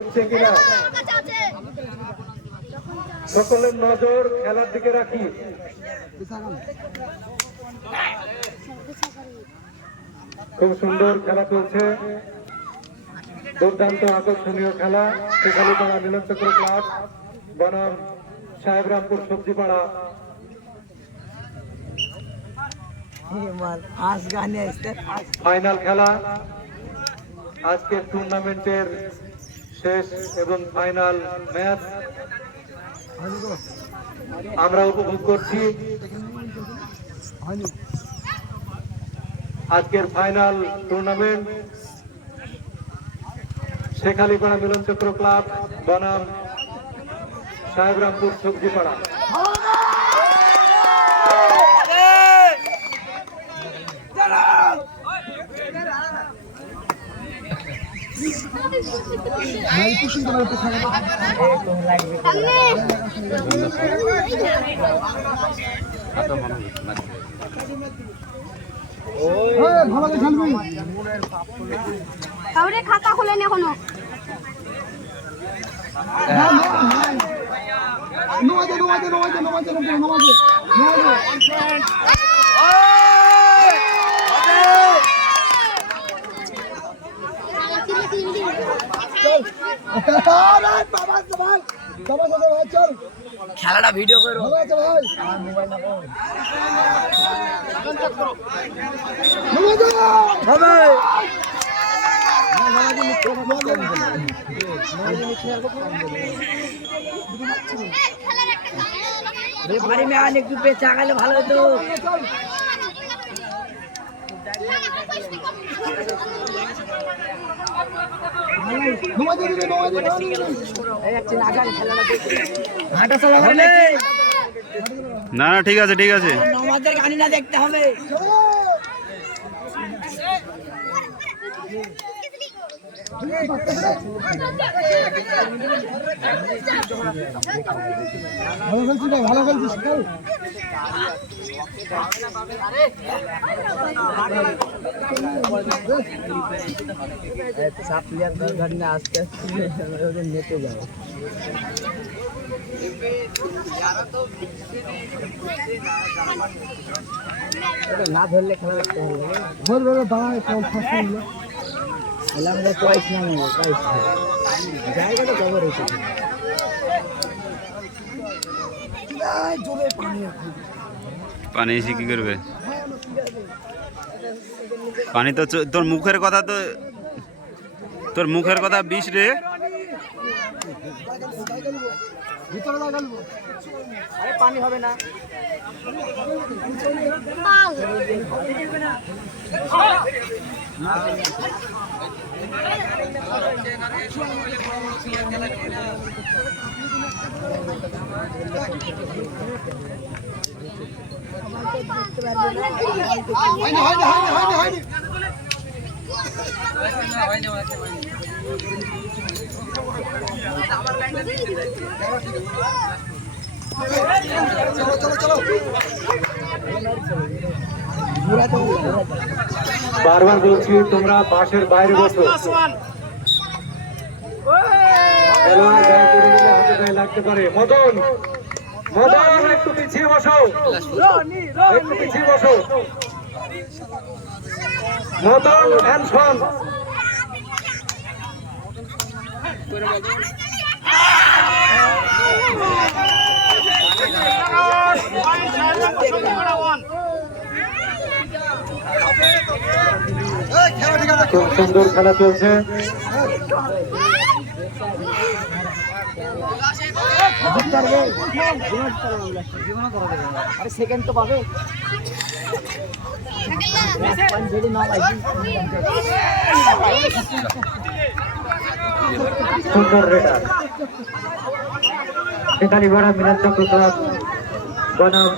কিনা সকলের নজর খেলার দিকে রাখি। খুব সুন্দর খেলা চলছে, দুর্দান্ত আকর্ষণীয় খেলা। শেখালিপাড়া মিলনচক্র ক্লাব বনাম সাহেবরামপুর সবজিপাড়া। ফাইনাল খেলা, আজকের টুর্নামেন্টের শেষ এবং ফাইনাল ম্যাচ আমরা উপভোগ করছি। আজকের ফাইনাল টুর্নামেন্ট শেখালিপাড়া মিলনচক্র ক্লাব বনাম সাহেবরামপুর সবজিপাড়া। খাতা খোলেন এখনো। খেলাটা ভিডিও করো। রেফারি ম্যান একটু পেছে আগালে ভালো হতো। না না ঠিক আছে ঠিক আছে, আমাদের গানি না দেখতে হবে। ভালো খেলছিস সাপ প্লেয়ার দরকার না, আস্তে আস্তে নেতে যাও। না ধরলে খেলা দেখতে হবে। ধরবে দাঁড়ায় আমাদের পয়সা নেই, পয়সা জায়গাটা কভার হয়েছে। পানি এসে কি করবে? পানি তো তোর মুখের কথা, তো তোর মুখের কথা বিষ রে। আরে পানি হবে না। বারবার বলছি তোমরা বাসের বাইরে বসো। লাগতে পারে। মদন, মদন একটু পিছিয়ে বসো, একটু পিছিয়ে বসো। মদন হ্যান্ডসন। খুব সুন্দর খেলা চলছে। সেকেন্ড তো পাবে। সুন্দর রেডার শেখালিপাড়া মিলনচক্র ক্লাব বনাম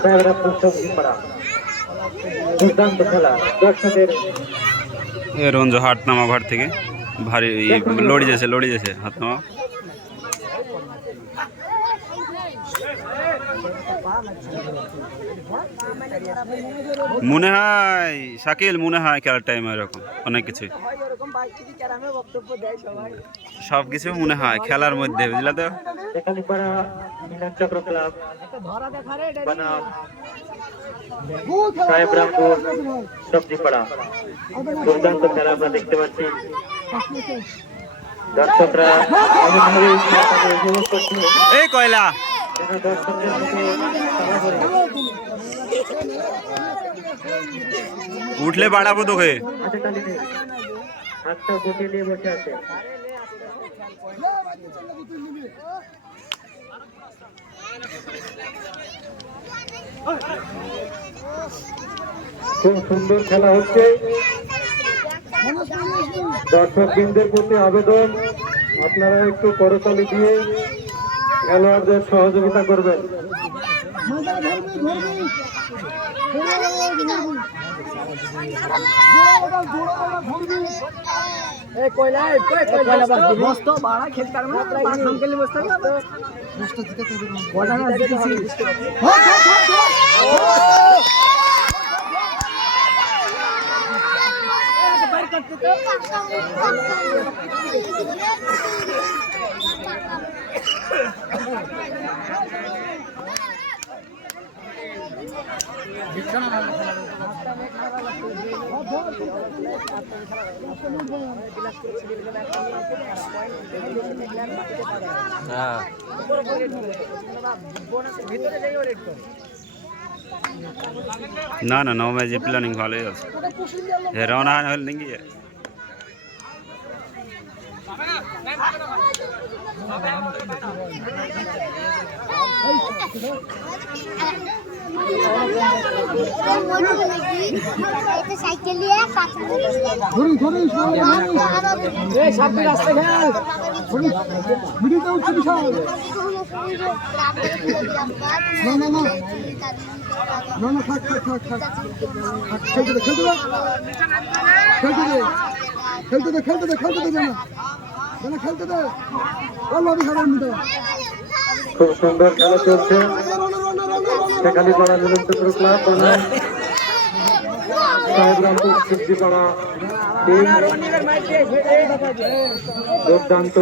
সাহেবরামপুর সবজিপাড়া। দুর্দান্ত খেলা। দর্শকের রঞ্জ হাট নামা ঘর থেকে ভারী লড়ি যাচ্ছে হাত নামা। মনে হয় শাকিল, মনে হয় খেলার টাইম এরকম অনেক কিছু। সবকিছু মনে হয় খেলার মধ্যে, বুঝলা তো। শেখালিপাড়া মিলন চক্র ক্লাব বনাম সাহেবরামপুর সবজিপাড়া, দুর্দান্ত খেলা আমরা দেখতে পাচ্ছি। দর্শকরা এমনভাবে এই খেলাটাকে উপভোগ করছে এই কয়লা যেন দর্শকদের মুখে তালা পড়ে। উঠলে বাড়াবো তোকে। হাতে তালি নেই, হাতটা গুটিয়ে নিয়ে বসে আছে। খুব সুন্দর খেলা হচ্ছে। দর্শক বৃন্দের প্রতি আবেদন, আপনারা একটু করতালি দিয়ে খেলোয়াড়দের সহযোগিতা করবেন। না না, 9 ম্যাচের প্ল্যানিং ভালোই আছে। রওনা হল নাকি সাইকেল নিয়ে খুব সুন্দর খেলা চলছে। শেখালিপাড়া মিলন চক্র ক্লাব বনাম সাহেবরামপুর সবজিপাড়া টিম, দুর্দান্ত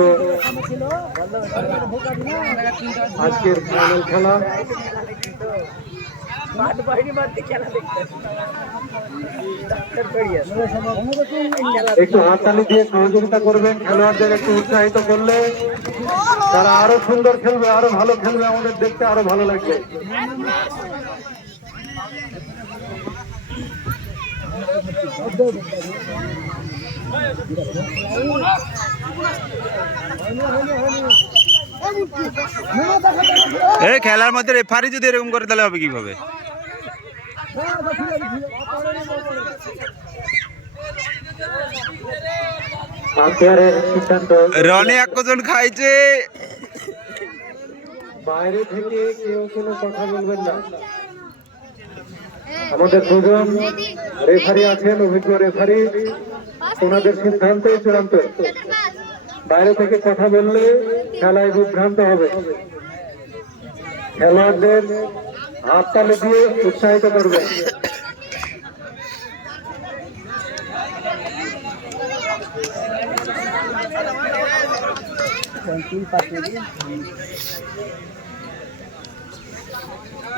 আজকের ফাইনাল খেলা। একটু হাততালি দিয়ে সহযোগিতা করবেন, খেলোয়াড়দের একটু উৎসাহিত করলে তারা আরো সুন্দর খেলবে, আরো ভালো খেলবে, আমাদের দেখতে আরো ভালো লাগবে। এই খেলার মধ্যে রেফারি যদি এরকম করে তাহলে হবে কিভাবে? রনি একজন খাইছে। বাইরে থেকে কেউ কোনো কথা বলবেন না। আমাদের দুজন রেফারি আছেন, অভিজ্ঞ রেফারি, ওনাদের সিদ্ধান্তই চূড়ান্ত। বাইরে থেকে কথা বললে খেলায় বিভ্রান্ত হবে। খেলোয়াড়দের হাততালি দিয়ে উৎসাহিত করবে।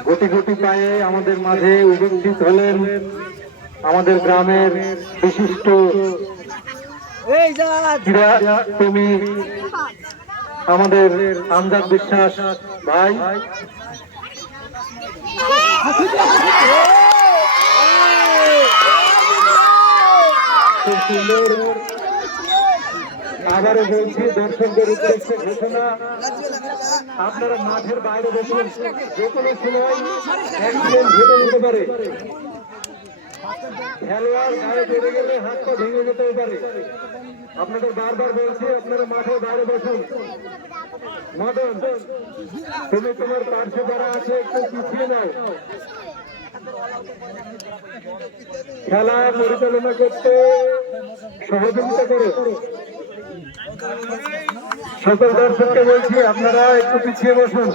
গুটি গুটি পায়ে আমাদের মাঝে উপস্থিত হলেন আমাদের গ্রামের বিশিষ্ট ক্রীড়া প্রেমী আমাদের আমজাদ বিশ্বাস ভাই। খুব সুন্দর। আবারও বলছি, দর্শকদের উদ্দেশ্যে ঘোষণা, আপনারা মাঠের বাইরে বসুন। যে কোনো সময় অ্যাক্সিডেন্ট ঘটে যেতে পারে। খেলোয়াড় গায়ে পড়ে গেলে হাত পা ভেঙে যেতেও পারে। আপনাদের বারবার বলছি, আপনারা মাঠের বাইরে বসুন। মদন, তুমি তোমার পার্শ্বে যারা আছে একটু পিছিয়ে নাও। খেলা পরিচালনা করতে সহযোগিতা করে। সকল দর্শককে বলছি, আপনারা একটু পিছিয়ে বসুন।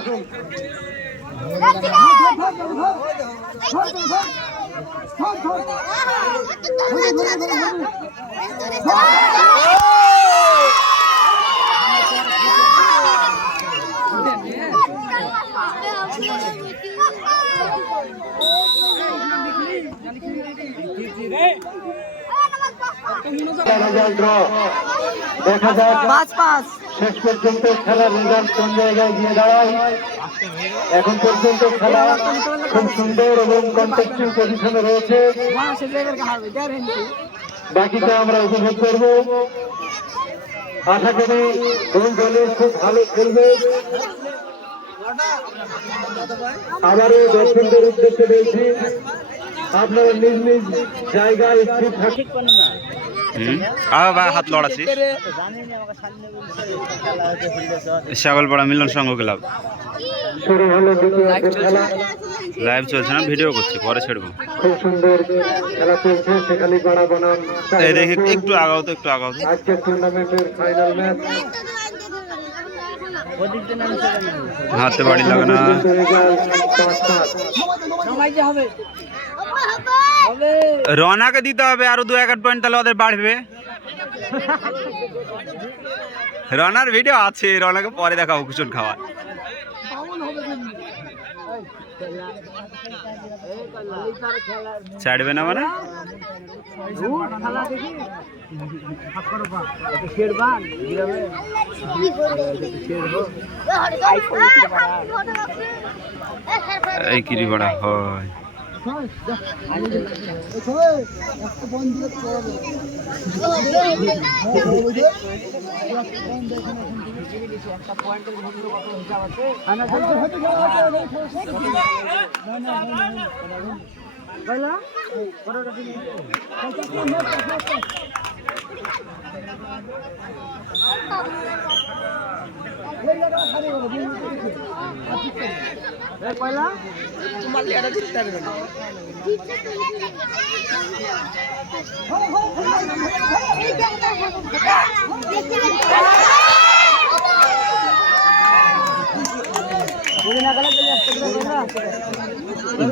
Result draw. দেখা যাক শেষ পর্যন্ত খেলার রেজাল্ট কোন জায়গায় গিয়ে দাঁড়ায়। এখন পর্যন্ত খেলা খুব সুন্দর এবং কন্টেস্টিং পজিশনে রয়েছে। বাকিটা আমরা উপভোগ করব। আশা করি দুই দলই খুব ভালো খেলবে। আবারও দর্শকদের উদ্দেশ্যে বলছি, আপনারা নিজ নিজ জায়গায় স্থির থাকুন। হাত লড়াচ্ছি ছাগলপাড়া মিলন সংঘ ক্লাব। শুরু হলো দ্বিতীয় খেলা। লাইভ চলছে না, ভিডিও করছি, পরে ছেড়বো। খুব সুন্দর খেলা চলছে। সেখানে পাড়া বনাম এই দেখি একটু আগাও তো, একটু আগাও তো। আজকের টুর্নামেন্টের ফাইনাল ম্যাচ। হাতে বাড়ি লাগে না। রনাকে দিতে হবে আরো 2-1 পয়েন্ট, তাহলে ওদের বাড়বে। রনার ভিডিও আছে, রনাকে পরে দেখাবো কুচুন খাওয়া। ছাড়বে না মানে এই কিরি বড়া হয়।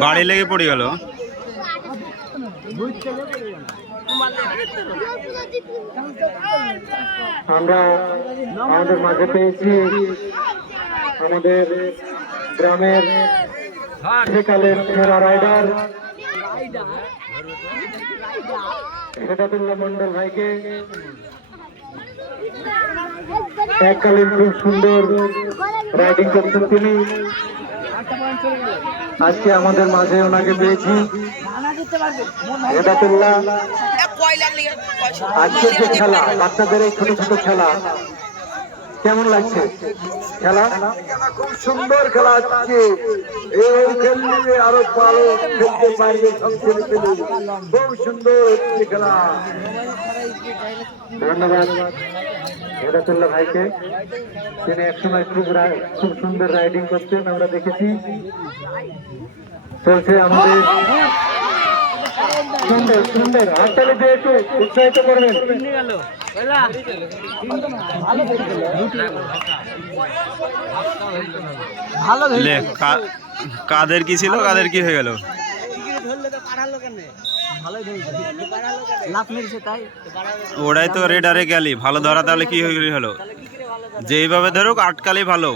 বাড়ি লেগে পড়ে গেল। আমরা আমাদের মাঝে পেয়েছি আমাদের গ্রামের সেকালের সেরা রাইডার সেটাতুল্লাহ মন্ডল ভাইকে। এককালীন খুব সুন্দর রাইডিং করতেন তিনি। আজকে আমাদের মাঝে ওনাকে পেয়েছি। সেটাতুল্লাহ, আজকের যে খেলা, বাচ্চাদের এই ছোট ছোট খেলা কেমন লাগছে? খেলা খুব সুন্দর খেলা। আজকে এই খেললে আরো ভালো খেলতে পারবে সব ছেলে পেলে। খুব সুন্দর হচ্ছে খেলা। ধন্যবাদ হেদাতুল্লাহ ভাইকে। তিনি একসময় খুব সুন্দর রাইডিং করতেন, আমরা দেখেছি। চলছে আমাদের সুন্দর সুন্দর হাততালি দিয়ে একটু উৎসাহিত করবেন। কাদের কি ছিল, কাদের কি হয়ে গেল? ওরাই তো রেডারে গেলি, ভালো ধরা, তাহলে কি হলো? যেইভাবে ধরুক আটকালি ভালো।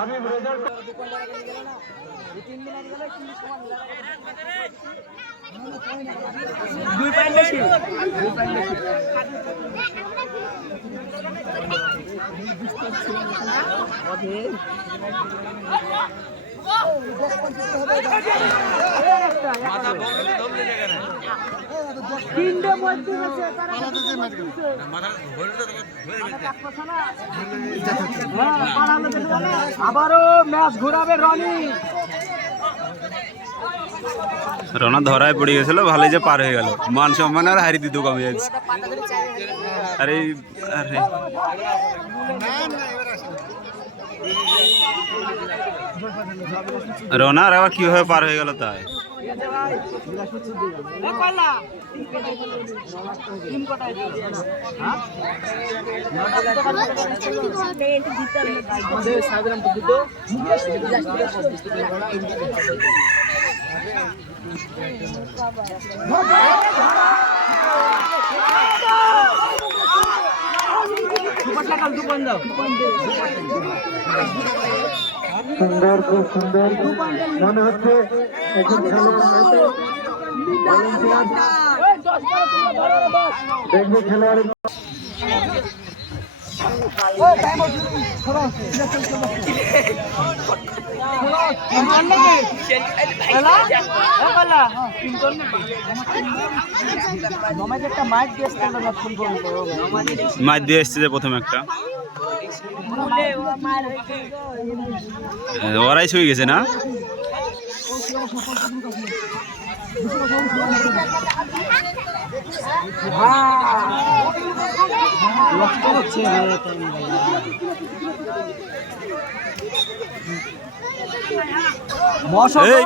আমি রেজাল্ট আবারও ম্যাচ ঘোরাবে রনি। রনা ধরায় পড়ে গেছিল, ভালোই যে পার হয়ে গেল। মান সম্মান আর হারি দিত কমে যাচ্ছে। আরে আরে রনার আবার কিভাবে পার হয়ে গেল তাই। সুন্দর, খুব সুন্দর মনে হচ্ছে একজন খেলোয়াড় হয়তো দেখবো খেলোয়াড়ের মাছ দিয়ে এসছে যে প্রথমে একটা ওরাই শুয়ে গেছে না। এই,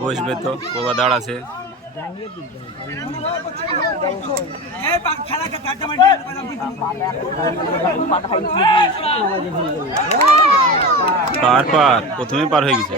বসবে তো বাবা দাঁড়াছে। পার পার প্রথমে পার হয়ে গেছে।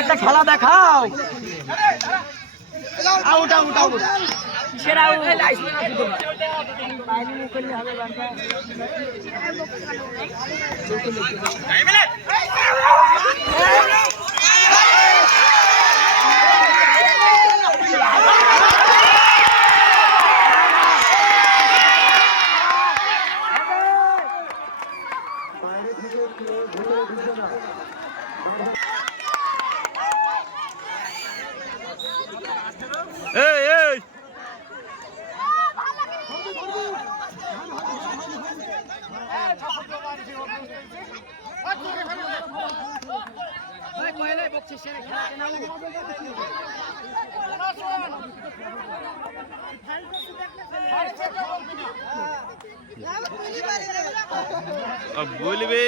একটা খেলা দেখাও। আউট আউট আউট সেরা বাইরে থেকে ভিতরে ঢুকবে না। এই এই বলবে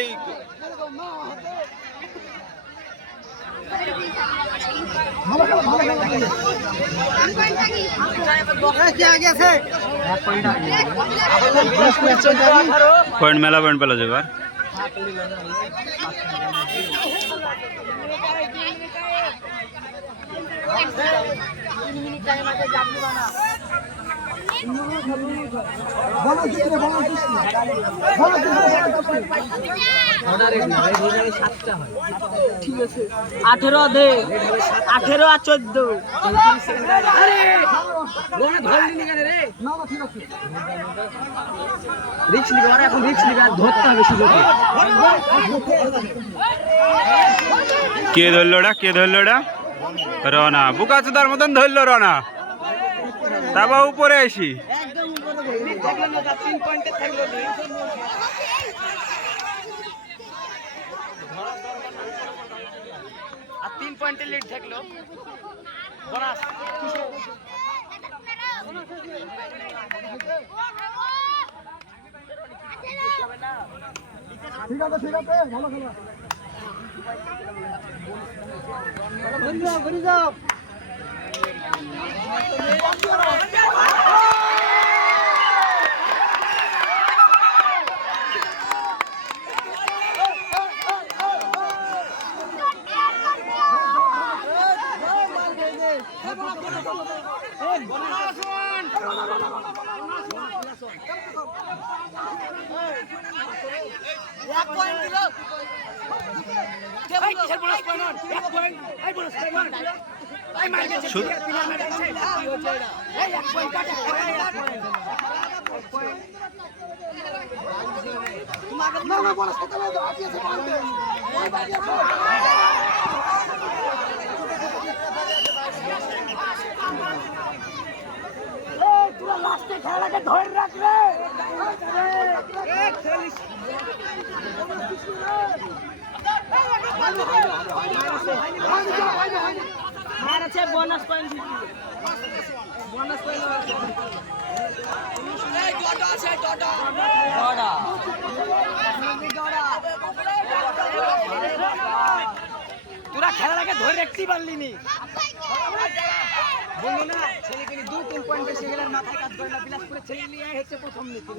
পয়েন্ট মেলা পয়েন্ট পেলো এবার। ঠিক আছে 18 দে 18 আর 14 রিক্স নিবে আর এখন রিক্স নিবে আর ধরতে হবে সুযোগে। কে ধরলো ওটা, কে ধরলো ওটা? রনা বুকাচুদার মতন ধরলো রনা। তারপর উপরে আসি একদম উপরে থাকলো না 3 পয়েন্টে থাকলো না। আর 3 পয়েন্টে লিড থাকলো বোনাস। ঠিক আছে ঠিক আছে, ভালো খেলা। ঘুরে যাও বোনাস পয়েন্ট তোরা খেলার আগে ধরে রাখতেই পারলি নি বললি না ছেলেকে 2-3 পয়েন্ট বেশি গেলে মাথায় কাজ করে না বিলাসপুরের ছেলে নিয়ে হচ্ছে প্রথম নিতে